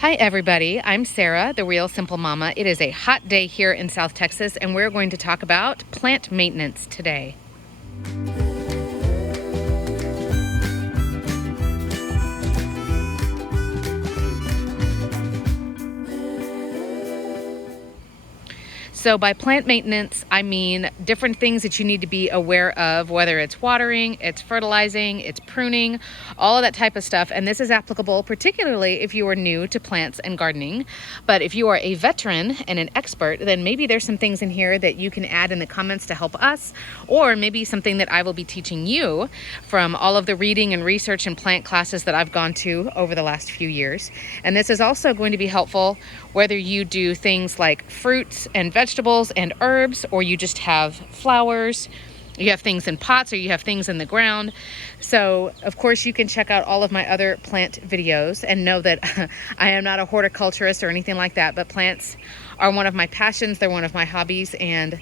Hi everybody, I'm Sarah, the Real Simple Mama. It is a hot day here in South Texas and we're going to talk about plant maintenance today. So by plant maintenance, I mean different things that you need to be aware of, whether it's watering, it's fertilizing, it's pruning, all of that type of stuff. And this is applicable particularly if you are new to plants and gardening. But if you are a veteran and an expert, then maybe there's some things in here that you can add in the comments to help us, or maybe something that I will be teaching you from all of the reading and research and plant classes that I've gone to over the last few years. And this is also going to be helpful whether you do things like fruits and vegetables and herbs, or you just have flowers, you have things in pots, or you have things in the ground. So of course you can check out all of my other plant videos and know that I am not a horticulturist or anything like that, but plants are one of my passions, they're one of my hobbies, and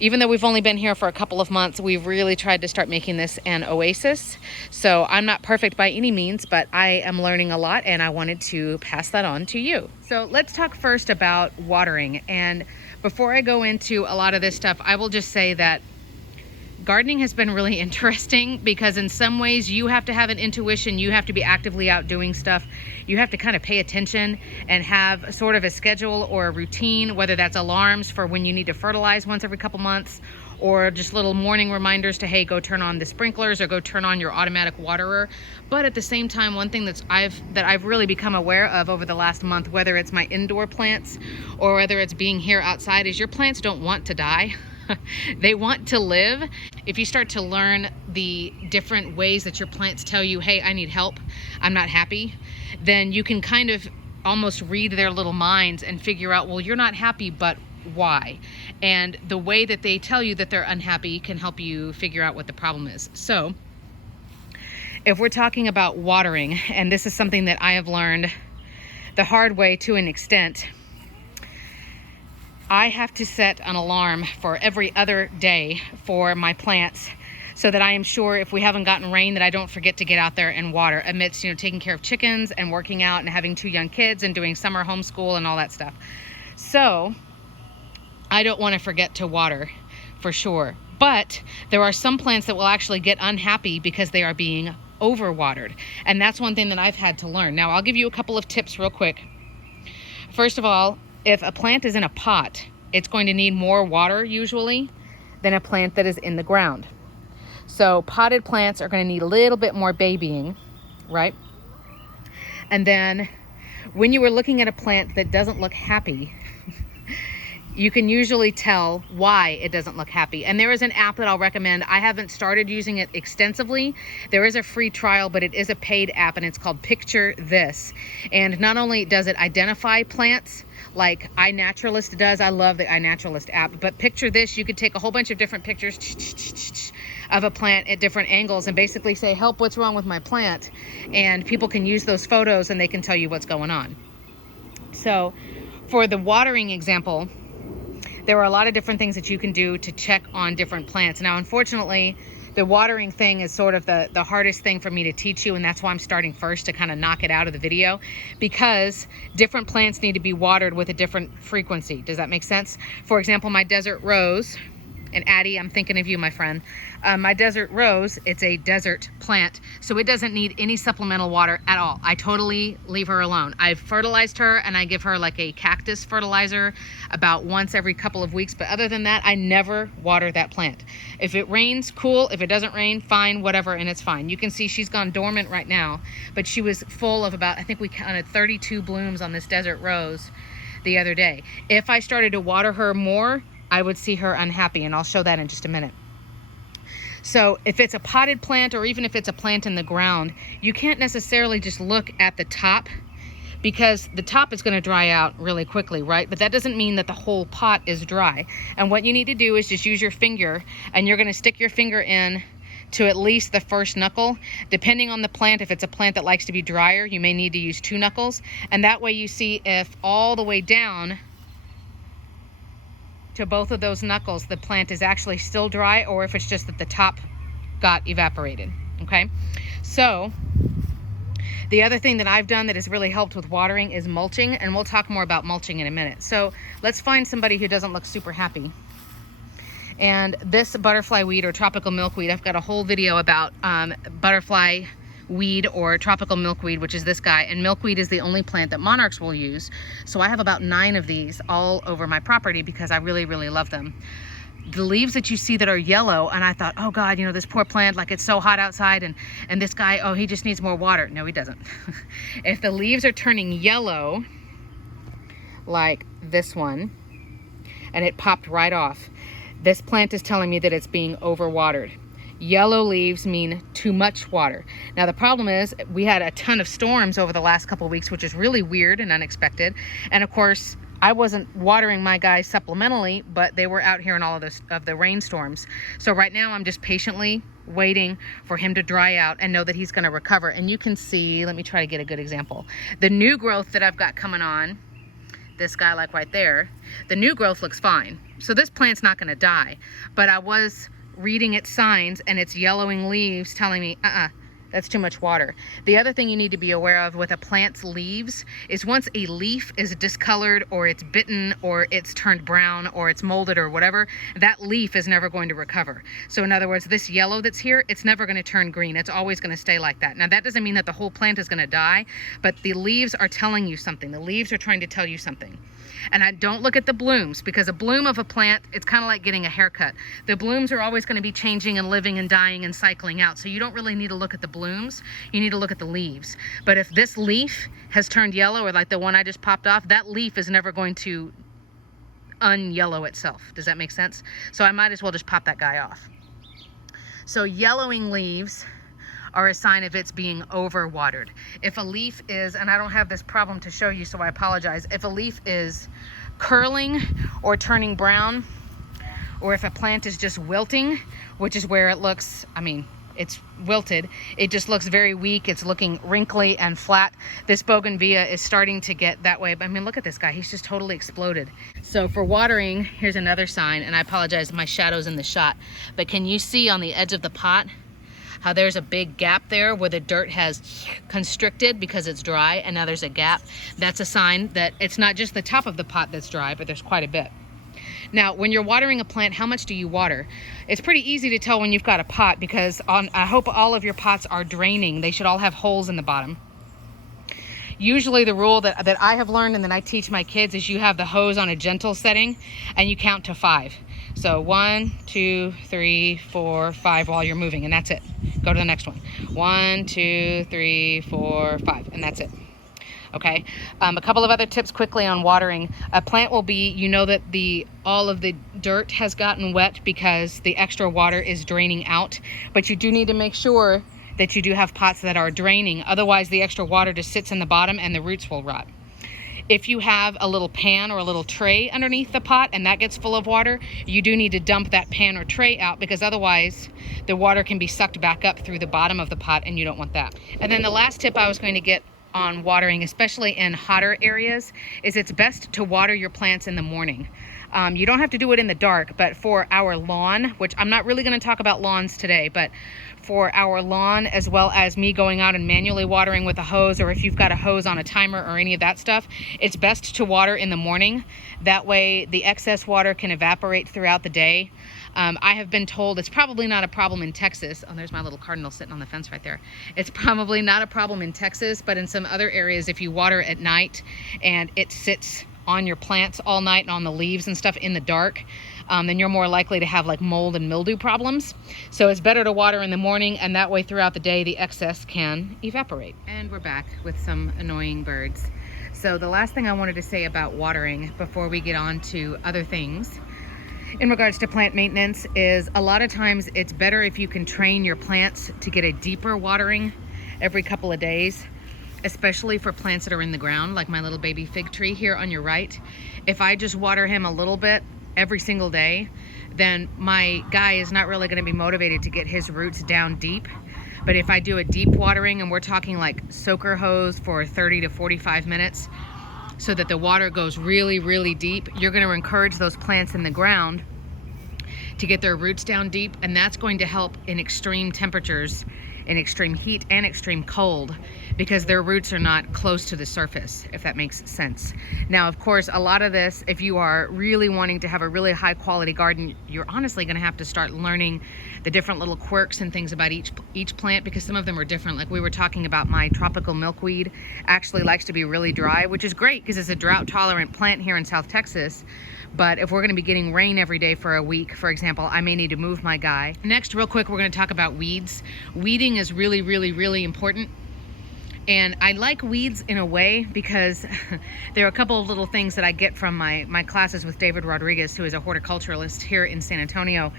even though we've only been here for a couple of months, we've really tried to start making this an oasis. So I'm not perfect by any means, but I am learning a lot and I wanted to pass that on to you. So let's talk first about watering. And before I go into a lot of this stuff, I will just say that gardening has been really interesting because in some ways you have to have an intuition, you have to be actively out doing stuff, you have to kind of pay attention and have sort of a schedule or a routine, whether that's alarms for when you need to fertilize once every couple months, or just little morning reminders to, hey, go turn on the sprinklers or go turn on your automatic waterer. But at the same time, one thing that I've really become aware of over the last month, whether it's my indoor plants or whether it's being here outside, is your plants don't want to die. They want to live. If you start to learn the different ways that your plants tell you, hey, I need help, I'm not happy, then you can kind of almost read their little minds and figure out, well, you're not happy, but why? And the way that they tell you that they're unhappy can help you figure out what the problem is. So if we're talking about watering, and this is something that I have learned the hard way to an extent, I have to set an alarm for every other day for my plants so that I am sure if we haven't gotten rain that I don't forget to get out there and water amidst, taking care of chickens and working out and having 2 young kids and doing summer homeschool and all that stuff. So I don't want to forget to water for sure. But there are some plants that will actually get unhappy because they are being overwatered. And that's one thing that I've had to learn. Now I'll give you a couple of tips real quick. First of all, if a plant is in a pot, it's going to need more water usually than a plant that is in the ground. So potted plants are going to need a little bit more babying, right? And then when you are looking at a plant that doesn't look happy, you can usually tell why it doesn't look happy. And there is an app that I'll recommend. I haven't started using it extensively. There is a free trial, but it is a paid app and it's called Picture This. And not only does it identify plants like iNaturalist does, I love the iNaturalist app, but Picture This, you could take a whole bunch of different pictures of a plant at different angles and basically say, help, what's wrong with my plant? And people can use those photos and they can tell you what's going on. So for the watering example, there are a lot of different things that you can do to check on different plants. Now, unfortunately, the watering thing is sort of the hardest thing for me to teach you, and that's why I'm starting first to kind of knock it out of the video, because different plants need to be watered with a different frequency. Does that make sense? For example, my desert rose, and Addie, I'm thinking of you, my friend. My desert rose, it's a desert plant, so it doesn't need any supplemental water at all. I totally leave her alone. I've fertilized her and I give her like a cactus fertilizer about once every couple of weeks, but other than that, I never water that plant. If it rains, cool. If it doesn't rain, fine, whatever, and it's fine. You can see she's gone dormant right now, but she was full of about, I think we counted 32 blooms on this desert rose the other day. If I started to water her more, I would see her unhappy, and I'll show that in just a minute. So if it's a potted plant or even if it's a plant in the ground, you can't necessarily just look at the top because the top is going to dry out really quickly, right? But that doesn't mean that the whole pot is dry. And what you need to do is just use your finger, and you're going to stick your finger in to at least the first knuckle. Depending on the plant, if it's a plant that likes to be drier, you may need to use 2 knuckles. And that way you see if all the way down to both of those knuckles the plant is actually still dry, or if it's just that the top got evaporated. Okay, so The other thing that I've done that has really helped with watering is mulching, and we'll talk more about mulching in a minute. So let's find somebody who doesn't look super happy. And this butterfly weed or tropical milkweed, I've got a whole video about butterfly weed or tropical milkweed, which is this guy. And milkweed is the only plant that monarchs will use. So I have about 9 of these all over my property because I really, really love them. The leaves that you see that are yellow, and I thought, oh God, you know, this poor plant, like it's so hot outside, and this guy, oh, he just needs more water. No, he doesn't. If the leaves are turning yellow, like this one, and it popped right off, this plant is telling me that it's being overwatered. Yellow leaves mean too much water. Now the problem is we had a ton of storms over the last couple of weeks, which is really weird and unexpected. And of course, I wasn't watering my guys supplementally, but they were out here in all of the rainstorms. So right now I'm just patiently waiting for him to dry out and know that he's gonna recover. And you can see, let me try to get a good example. The new growth that I've got coming on, this guy like right there, the new growth looks fine. So this plant's not gonna die, but I was reading its signs and its yellowing leaves telling me, that's too much water. The other thing you need to be aware of with a plant's leaves is once a leaf is discolored or it's bitten or it's turned brown or it's molded or whatever, that leaf is never going to recover. So in other words, this yellow that's here, it's never going to turn green. It's always going to stay like that. Now that doesn't mean that the whole plant is going to die, but the leaves are telling you something. The leaves are trying to tell you something. And I don't look at the blooms, because a bloom of a plant, it's kind of like getting a haircut. The blooms are always going to be changing and living and dying and cycling out. So you don't really need to look at the blooms. You need to look at the leaves. But if this leaf has turned yellow, or like the one I just popped off, that leaf is never going to un-yellow itself. Does that make sense? So I might as well just pop that guy off. So yellowing leaves are a sign of it's being overwatered. If a leaf is, and I don't have this problem to show you, so I apologize. If a leaf is curling or turning brown, or if a plant is just wilting, which is where it looks, I mean, it's wilted, it just looks very weak, it's looking wrinkly and flat. This bougainvillea is starting to get that way. But I mean, look at this guy, he's just totally exploded. So for watering, here's another sign, and I apologize, my shadow's in the shot, but can you see on the edge of the pot how there's a big gap there where the dirt has constricted because it's dry, and now there's a gap? That's a sign that it's not just the top of the pot that's dry, but there's quite a bit. Now, when you're watering a plant, how much do you water? It's pretty easy to tell when you've got a pot, because I hope all of your pots are draining. They should all have holes in the bottom. Usually the rule that I have learned and that I teach my kids is you have the hose on a gentle setting and you count to 5. So 1, 2, 3, 4, 5 while you're moving, and that's it. Go to the next one. 1, 2, 3, 4, 5, and that's it. Okay. A couple of other tips quickly on watering. A plant will be, you know that all of the dirt has gotten wet because the extra water is draining out, but you do need to make sure that you do have pots that are draining. Otherwise, the extra water just sits in the bottom and the roots will rot. If you have a little pan or a little tray underneath the pot and that gets full of water, you do need to dump that pan or tray out, because otherwise the water can be sucked back up through the bottom of the pot, and you don't want that. And then the last tip I was going to get on watering, especially in hotter areas, is it's best to water your plants in the morning. You don't have to do it in the dark, but for our lawn, which I'm not really going to talk about lawns today, but for our lawn, as well as me going out and manually watering with a hose, or if you've got a hose on a timer or any of that stuff, it's best to water in the morning. That way the excess water can evaporate throughout the day. I have been told it's probably not a problem in Texas. Oh, there's my little cardinal sitting on the fence right there. It's probably not a problem in Texas, but in some other areas, if you water at night and it sits on your plants all night and on the leaves and stuff in the dark, then you're more likely to have like mold and mildew problems. So it's better to water in the morning, and that way throughout the day the excess can evaporate. And we're back with some annoying birds. So the last thing I wanted to say about watering before we get on to other things in regards to plant maintenance is, a lot of times it's better if you can train your plants to get a deeper watering every couple of days, especially for plants that are in the ground, like my little baby fig tree here on your right. If I just water him a little bit every single day, then my guy is not really going to be motivated to get his roots down deep. But if I do a deep watering, and we're talking like soaker hose for 30 to 45 minutes, so that the water goes really, really deep, you're going to encourage those plants in the ground to get their roots down deep, and that's going to help in extreme temperatures in extreme heat and extreme cold because their roots are not close to the surface, if that makes sense. Now, of course, a lot of this, if you are really wanting to have a really high quality garden, you're honestly going to have to start learning the different little quirks and things about each plant, because some of them are different. Like we were talking about, my tropical milkweed actually likes to be really dry, which is great because it's a drought tolerant plant here in South Texas. But if we're going to be getting rain every day for a week, for example, I may need to move my guy. Next, real quick, we're going to talk about weeds. Weeding is really, really, really important. And I like weeds in a way because there are a couple of little things that I get from my classes with David Rodriguez, who is a horticulturalist here in San Antonio.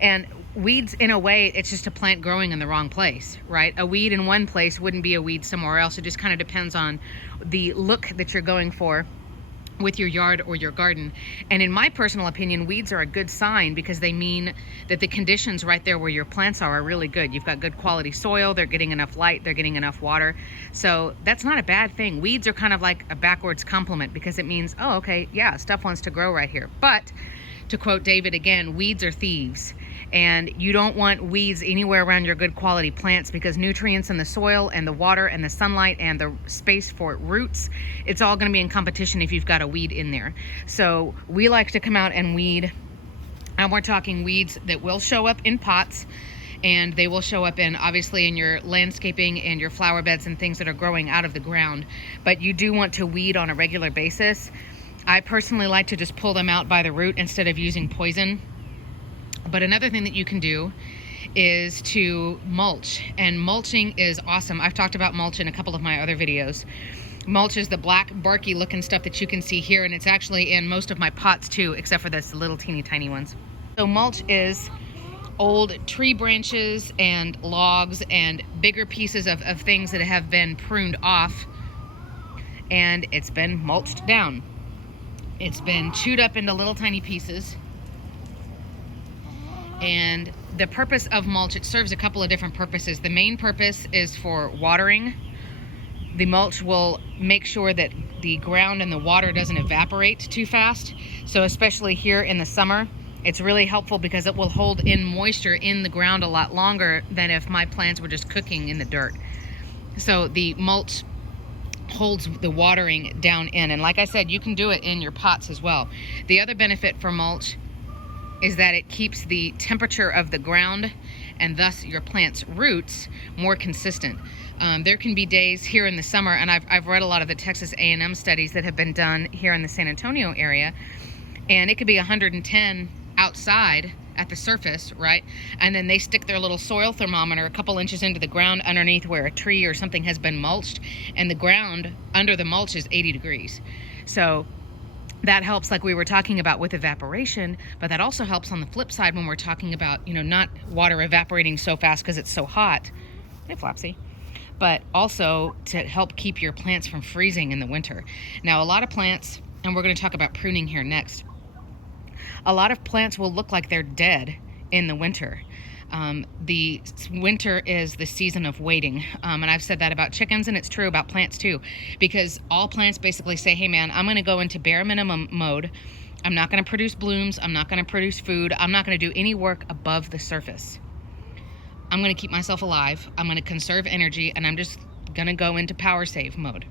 And weeds, in a way, it's just a plant growing in the wrong place, right? A weed in one place wouldn't be a weed somewhere else. It just kind of depends on the look that you're going for with your yard or your garden. And in my personal opinion, weeds are a good sign because they mean that the conditions right there where your plants are really good. You've got good quality soil, they're getting enough light, they're getting enough water. So that's not a bad thing. Weeds are kind of like a backwards compliment because it means, oh, okay, yeah, stuff wants to grow right here. But to quote David again, weeds are thieves. And you don't want weeds anywhere around your good quality plants because nutrients in the soil and the water and the sunlight and the space for roots, it's all going to be in competition if you've got a weed in there. So we like to come out and weed, and we're talking weeds that will show up in pots, and they will show up in, obviously, in your landscaping and your flower beds and things that are growing out of the ground. But you do want to weed on a regular basis. I personally like to just pull them out by the root instead of using poison. But another thing that you can do is to mulch, and mulching is awesome. I've talked about mulch in a couple of my other videos. Mulch is the black barky looking stuff that you can see here, and it's actually in most of my pots too, except for this little teeny tiny ones. So mulch is old tree branches and logs and bigger pieces of things that have been pruned off, and it's been mulched down. It's been chewed up into little tiny pieces. And the purpose of mulch, it serves a couple of different purposes. The main purpose is for watering. The mulch will make sure that the ground and the water doesn't evaporate too fast. So especially here in the summer, it's really helpful because it will hold in moisture in the ground a lot longer than if my plants were just cooking in the dirt. So the mulch holds the watering down in. And like I said, you can do it in your pots as well. The other benefit for mulch is that it keeps the temperature of the ground and thus your plant's roots more consistent. There can be days here in the summer, and I've read a lot of the Texas A&M studies that have been done here in the San Antonio area, and it could be 110 outside at the surface, right? And then they stick their little soil thermometer a couple inches into the ground underneath where a tree or something has been mulched, and the ground under the mulch is 80 degrees. So that helps, like we were talking about, with evaporation, but that also helps on the flip side when we're talking about, not water evaporating so fast because it's so hot. Hey, Flopsy. But also to help keep your plants from freezing in the winter. Now, a lot of plants, and we're going to talk about pruning here next, a lot of plants will look like they're dead in the winter. The winter is the season of waiting, and I've said that about chickens, and it's true about plants too, because all plants basically say, hey man, I'm going to go into bare minimum mode. I'm not going to produce blooms, I'm not going to produce food, I'm not going to do any work above the surface. I'm going to keep myself alive, I'm going to conserve energy, and I'm just going to go into power save mode.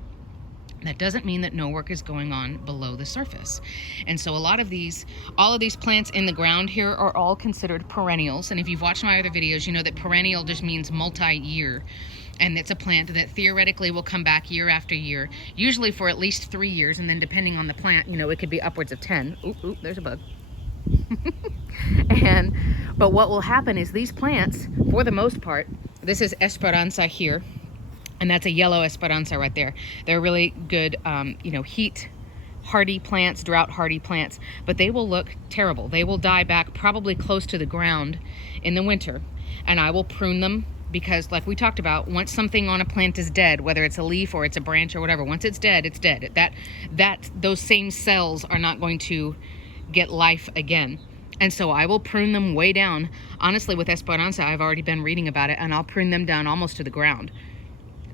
That doesn't mean that no work is going on below the surface. And so all of these plants in the ground here are all considered perennials. And if you've watched my other videos, you know that perennial just means multi-year. And it's a plant that theoretically will come back year after year, usually for at least 3 years. And then depending on the plant, it could be upwards of 10. Ooh, there's a bug. But what will happen is these plants, for the most part, this is Esperanza here. And that's a yellow Esperanza right there. They're really good, heat hardy plants, drought hardy plants, but they will look terrible. They will die back probably close to the ground in the winter. And I will prune them because, like we talked about, once something on a plant is dead, whether it's a leaf or it's a branch or whatever, once it's dead, it's dead. Those same cells are not going to get life again. And so I will prune them way down. Honestly, with Esperanza, I've already been reading about it, and I'll prune them down almost to the ground,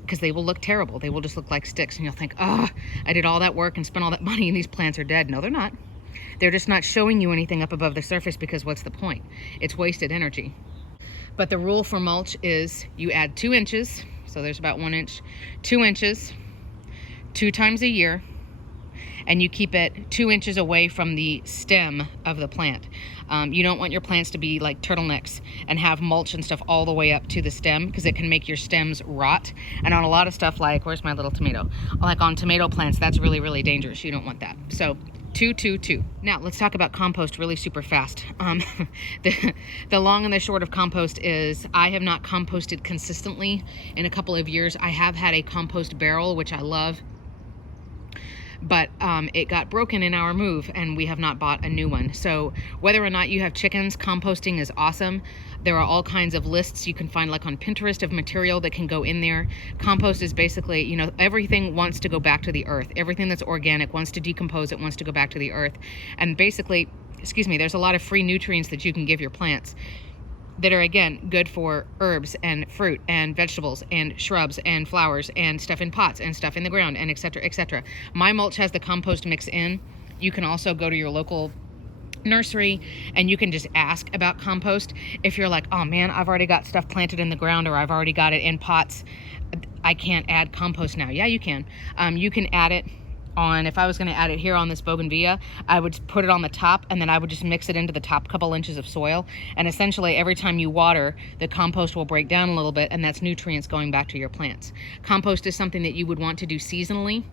because they will look terrible. They will just look like sticks, and you'll think, oh, I did all that work and spent all that money and these plants are dead. No, they're not. They're just not showing you anything up above the surface, because what's the point? It's wasted energy. But the rule for mulch is you add 2 inches, so there's about 1 inch, 2 inches, 2 times a year, and you keep it 2 inches away from the stem of the plant. You don't want your plants to be like turtlenecks and have mulch and stuff all the way up to the stem, because it can make your stems rot. And on a lot of stuff, like, where's my little tomato? Like on tomato plants, that's really, really dangerous. You don't want that. So 2, 2, 2. Now let's talk about compost really super fast. The long and the short of compost is I have not composted consistently in a couple of years. I have had a compost barrel, which I love, but it got broken in our move and we have not bought a new one. So whether or not you have chickens, composting is awesome. There are all kinds of lists you can find, like on Pinterest, of material that can go in there. Compost is basically, you know, everything wants to go back to the earth. Everything that's organic wants to decompose, it wants to go back to the earth. And basically, there's a lot of free nutrients that you can give your plants that are, again, good for herbs and fruit and vegetables and shrubs and flowers and stuff in pots and stuff in the ground, and etc., etc. My mulch has the compost mix in. You can also go to your local nursery and you can just ask about compost. If you're like, oh man, I've already got stuff planted in the ground, or I've already got it in pots, I can't add compost now. Yeah, you can. You can add it on, if I was going to add it here on this bougainvillea, I would put it on the top and then I would just mix it into the top couple inches of soil. And essentially every time you water, the compost will break down a little bit, and that's nutrients going back to your plants. Compost is something that you would want to do seasonally.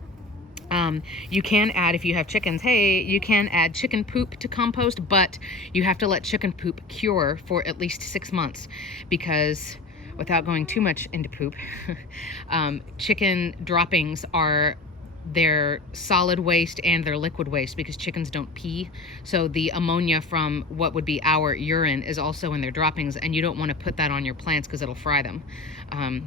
You can add, if you have chickens, hey, you can add chicken poop to compost, but you have to let chicken poop cure for at least 6 months, because without going too much into poop, chicken droppings are their solid waste and their liquid waste, because chickens don't pee. So the ammonia from what would be our urine is also in their droppings, and you don't want to put that on your plants because it'll fry them.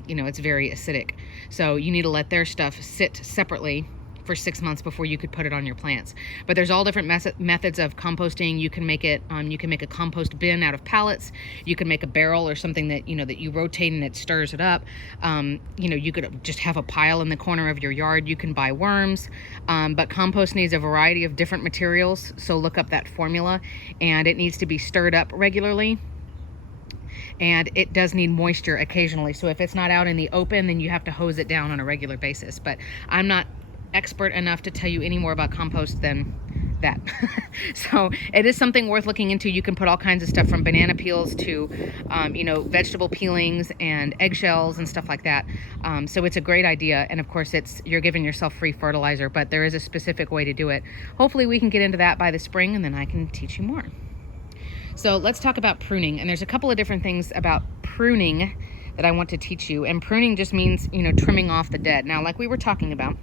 You know, it's very acidic. So you need to let their stuff sit separately for 6 months before you could put it on your plants. But there's all different methods of composting. You can make it, you can make a compost bin out of pallets. You can make a barrel or something that, you know, that you rotate and it stirs it up. You know, you could just have a pile in the corner of your yard. You can buy worms, but compost needs a variety of different materials. So look up that formula, and it needs to be stirred up regularly. And it does need moisture occasionally. So if it's not out in the open, then you have to hose it down on a regular basis. But I'm not expert enough to tell you any more about compost than that. So it is something worth looking into. You can put all kinds of stuff from banana peels to, you know, vegetable peelings and eggshells and stuff like that. So it's a great idea. And of course, you're giving yourself free fertilizer, but there is a specific way to do it. Hopefully we can get into that by the spring, and then I can teach you more. So let's talk about pruning. And there's a couple of different things about pruning that I want to teach you. And pruning just means, you know, trimming off the dead. Now, like we were talking about,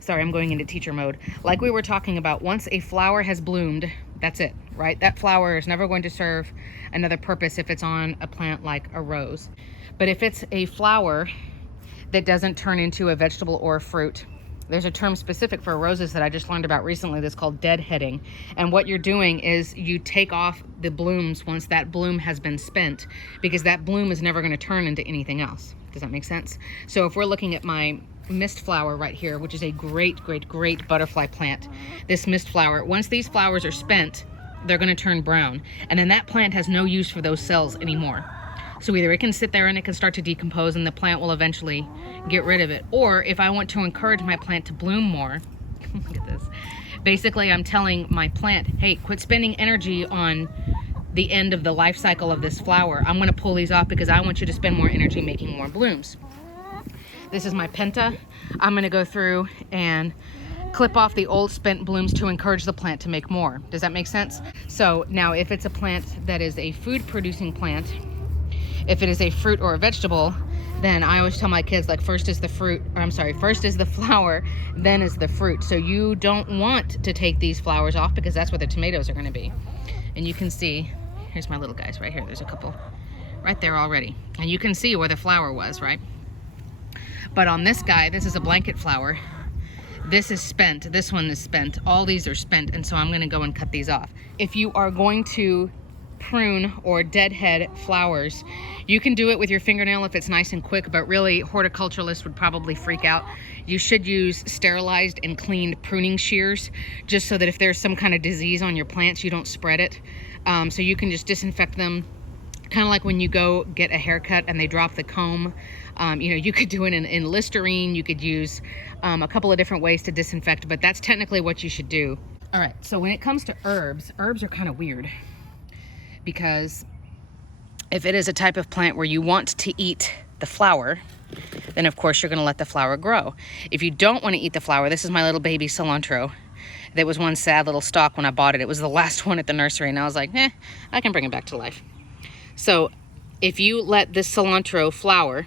sorry, I'm going into teacher mode. Like we were talking about, once a flower has bloomed, that's it, right? That flower is never going to serve another purpose if it's on a plant like a rose. But if it's a flower that doesn't turn into a vegetable or a fruit, there's a term specific for roses that I just learned about recently that's called deadheading. And what you're doing is you take off the blooms once that bloom has been spent, because that bloom is never going to turn into anything else. Does that make sense? So if we're looking at my mist flower right here, which is a great butterfly plant, this mist flower, once these flowers are spent, they're going to turn brown, and then that plant has no use for those cells anymore. So either it can sit there and it can start to decompose and the plant will eventually get rid of it, or if I want to encourage my plant to bloom more, look at this, basically I'm telling my plant, hey, quit spending energy on the end of the life cycle of this flower. I'm going to pull these off because I want you to spend more energy making more blooms. This is my penta. I'm going to go through and clip off the old spent blooms to encourage the plant to make more. Does that make sense? So now if it's a plant that is a food producing plant, if it is a fruit or a vegetable, then I always tell my kids, like, first is the flower, then is the fruit. So you don't want to take these flowers off because that's where the tomatoes are going to be. And you can see, here's my little guys right here. There's a couple right there already. And you can see where the flower was, right? But on this guy, this is a blanket flower. This is spent. This one is spent. All these are spent. And so I'm going to go and cut these off. If you are going to prune or deadhead flowers, you can do it with your fingernail if it's nice and quick, but really horticulturalists would probably freak out. You should use sterilized and cleaned pruning shears, just so that if there's some kind of disease on your plants, you don't spread it. So you can just disinfect them Kind of like when you go get a haircut and they drop the comb. You know, you could do it in Listerine. You could use a couple of different ways to disinfect, but that's technically what you should do. All right, so when it comes to herbs are kind of weird, because if it is a type of plant where you want to eat the flower, then of course you're going to let the flower grow. If you don't want to eat the flower, this is my little baby cilantro. That was one sad little stalk when I bought it. It was the last one at the nursery, and I was like, I can bring it back to life. So if you let this cilantro flower,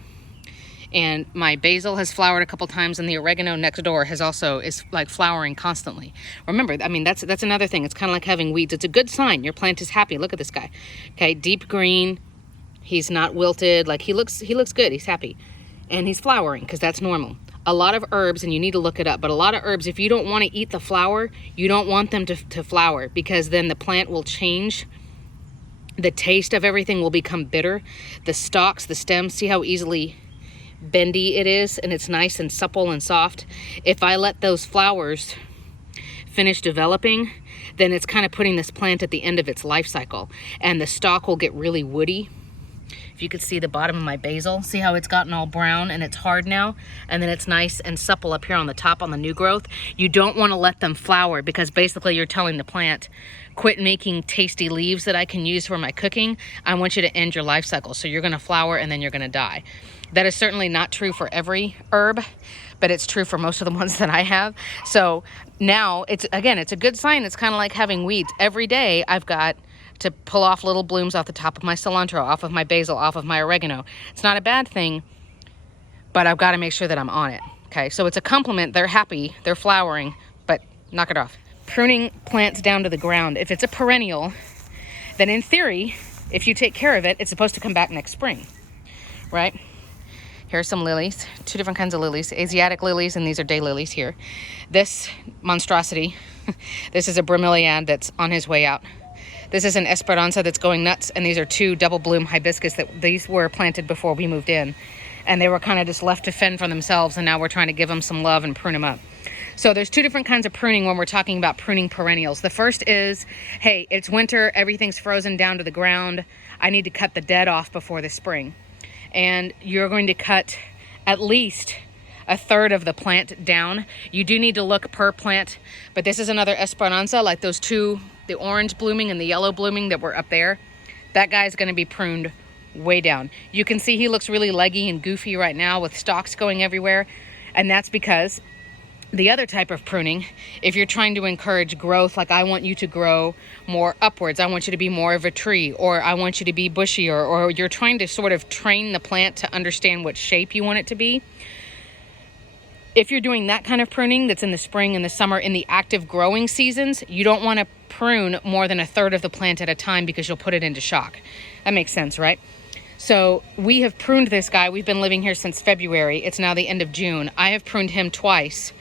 and my basil has flowered a couple times, and the oregano next door is like flowering constantly. Remember, I mean, that's another thing. It's kind of like having weeds. It's a good sign. Your plant is happy. Look at this guy. Okay, deep green. He's not wilted. Like he looks good. He's happy. And he's flowering because that's normal. A lot of herbs, and you need to look it up, but a lot of herbs, if you don't want to eat the flower, you don't want them to flower, because then the plant will change. The taste of everything will become bitter. The stalks, the stems, see how easily bendy it is, and it's nice and supple and soft. If I let those flowers finish developing, then it's kind of putting this plant at the end of its life cycle, and the stalk will get really woody. If you could see the bottom of my basil, see how it's gotten all brown and it's hard now, and then it's nice and supple up here on the top on the new growth. You don't want to let them flower, because basically you're telling the plant, quit making tasty leaves that I can use for my cooking. I want you to end your life cycle. So you're going to flower and then you're going to die. That is certainly not true for every herb, but it's true for most of the ones that I have. So now it's a good sign. It's kind of like having weeds. Every day I've got to pull off little blooms off the top of my cilantro, off of my basil, off of my oregano. It's not a bad thing, but I've got to make sure that I'm on it. Okay, so it's a compliment. They're happy, they're flowering, but knock it off. Pruning plants down to the ground. If it's a perennial, then in theory, if you take care of it, it's supposed to come back next spring, right? Here are some lilies, two different kinds of lilies, Asiatic lilies, and these are daylilies here. This monstrosity, this is a bromeliad that's on his way out. This is an Esperanza that's going nuts, and these are two double bloom hibiscus that these were planted before we moved in, and they were kind of just left to fend for themselves, and now we're trying to give them some love and prune them up. So there's two different kinds of pruning when we're talking about pruning perennials. The first is, hey, it's winter, everything's frozen down to the ground. I need to cut the dead off before the spring. And you're going to cut at least a third of the plant down. You do need to look per plant, but this is another Esperanza, like those two, the orange blooming and the yellow blooming that were up there. That guy's going to be pruned way down. You can see he looks really leggy and goofy right now with stalks going everywhere, and that's because the other type of pruning, if you're trying to encourage growth, like I want you to grow more upwards, I want you to be more of a tree, or I want you to be bushier, or you're trying to sort of train the plant to understand what shape you want it to be. If you're doing that kind of pruning that's in the spring and the summer, in the active growing seasons, you don't want to prune more than a third of the plant at a time, because you'll put it into shock. That makes sense, right? So we have pruned this guy. We've been living here since February. It's now the end of June. I have pruned him twice,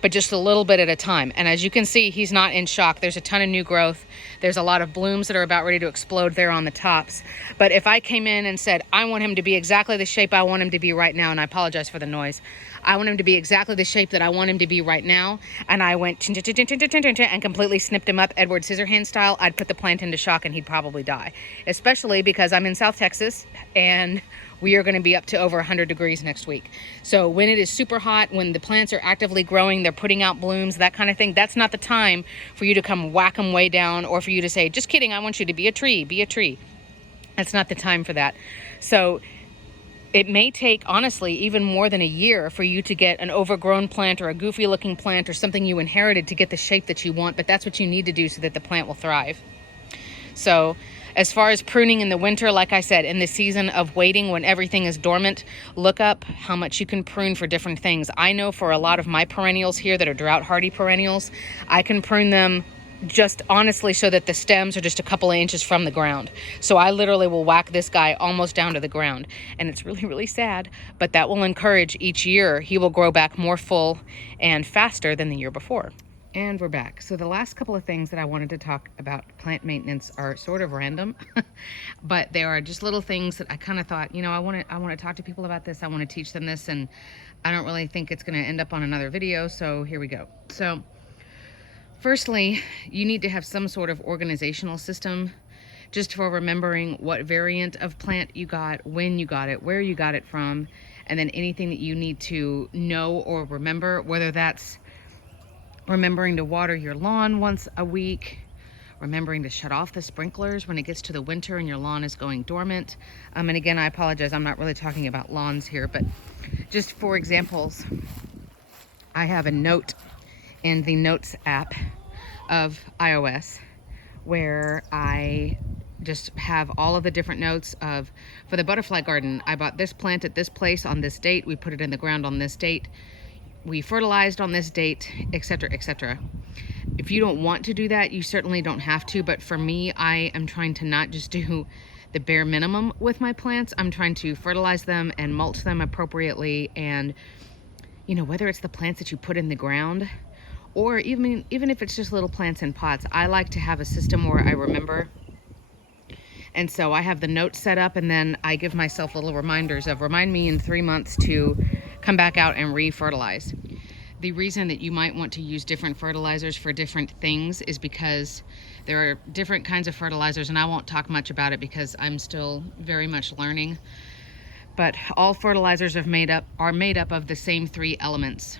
but just a little bit at a time. And as you can see, he's not in shock. There's a ton of new growth. There's a lot of blooms that are about ready to explode there on the tops. But if I came in and said, I want him to be exactly the shape I want him to be right now, and I apologize for the noise, I want him to be exactly the shape that I want him to be right now, and I went and completely snipped him up Edward Scissorhands style, I'd put the plant into shock and he'd probably die. Especially because I'm in South Texas and we are going to be up to over 100 degrees next week. So when it is super hot, when the plants are actively growing, they're putting out blooms, that kind of thing, that's not the time for you to come whack them way down, or for you to say, just kidding, I want you to be a tree, be a tree. That's not the time for that. So it may take, honestly, even more than a year for you to get an overgrown plant or a goofy looking plant or something you inherited to get the shape that you want, but that's what you need to do so that the plant will thrive. So as far as pruning in the winter, like I said, in the season of waiting when everything is dormant, look up how much you can prune for different things. I know for a lot of my perennials here that are drought hardy perennials, I can prune them just honestly so that the stems are just a couple of inches from the ground. So I literally will whack this guy almost down to the ground, and it's really, really sad, but that will encourage each year he will grow back more full and faster than the year before. And we're back. So the last couple of things that I wanted to talk about plant maintenance are sort of random, but they are just little things that I kind of thought, you know, I want to talk to people about this. I want to teach them this, and I don't really think it's going to end up on another video. So here we go. So firstly, you need to have some sort of organizational system just for remembering what variant of plant you got, when you got it, where you got it from, and then anything that you need to know or remember, whether that's remembering to water your lawn once a week, remembering to shut off the sprinklers when it gets to the winter and your lawn is going dormant. And again, I apologize, I'm not really talking about lawns here, but just for examples, I have a note in the Notes app of iOS where I just have all of the different notes of, for the butterfly garden, I bought this plant at this place on this date, we put it in the ground on this date, we fertilized on this date, etc., etc. If you don't want to do that, you certainly don't have to, but for me, I am trying to not just do the bare minimum with my plants. I'm trying to fertilize them and mulch them appropriately, and you know, whether it's the plants that you put in the ground, or even if it's just little plants in pots, I like to have a system where I remember. And so I have the notes set up, and then I give myself little reminders of, remind me in 3 months to come back out and re-fertilize. The reason that you might want to use different fertilizers for different things is because there are different kinds of fertilizers, and I won't talk much about it because I'm still very much learning. But all fertilizers are made up of the same 3 elements: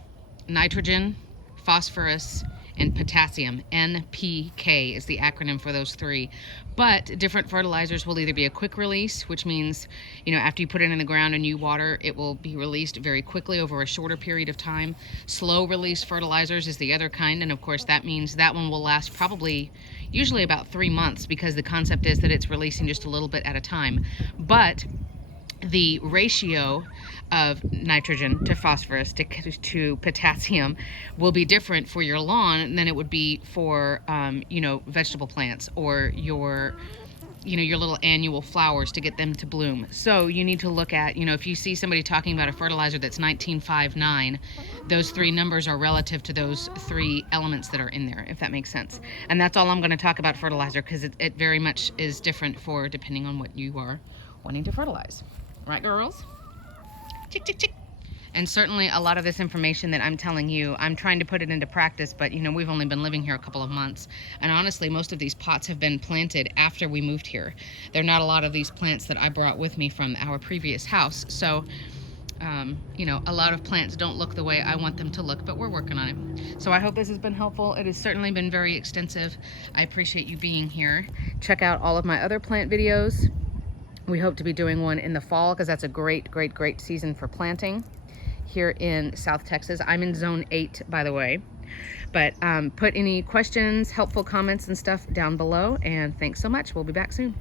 nitrogen, phosphorus, and potassium. NPK is the acronym for those 3. But different fertilizers will either be a quick release, which means, you know, after you put it in the ground and you water, it will be released very quickly over a shorter period of time. Slow release fertilizers is the other kind, and of course that means that one will last probably, usually about 3 months, because the concept is that it's releasing just a little bit at a time. But the ratio of nitrogen to phosphorus to potassium will be different for your lawn than it would be for you know, vegetable plants or your, you know, your little annual flowers to get them to bloom. So you need to look at, you know, if you see somebody talking about a fertilizer that's 1959, those 3 numbers are relative to those 3 elements that are in there, if that makes sense. And that's all I'm going to talk about fertilizer, because it very much is different for depending on what you are wanting to fertilize. Right, girls? Chick, chick, chick. And certainly a lot of this information that I'm telling you, I'm trying to put it into practice, but you know, we've only been living here a couple of months. And honestly, most of these pots have been planted after we moved here. There are not a lot of these plants that I brought with me from our previous house. So, you know, a lot of plants don't look the way I want them to look, but we're working on it. So I hope this has been helpful. It has certainly been very extensive. I appreciate you being here. Check out all of my other plant videos. We hope to be doing one in the fall, because that's a great season for planting here in South Texas. I'm in zone 8, by the way. But put any questions, helpful comments and stuff down below, and thanks so much. We'll be back soon.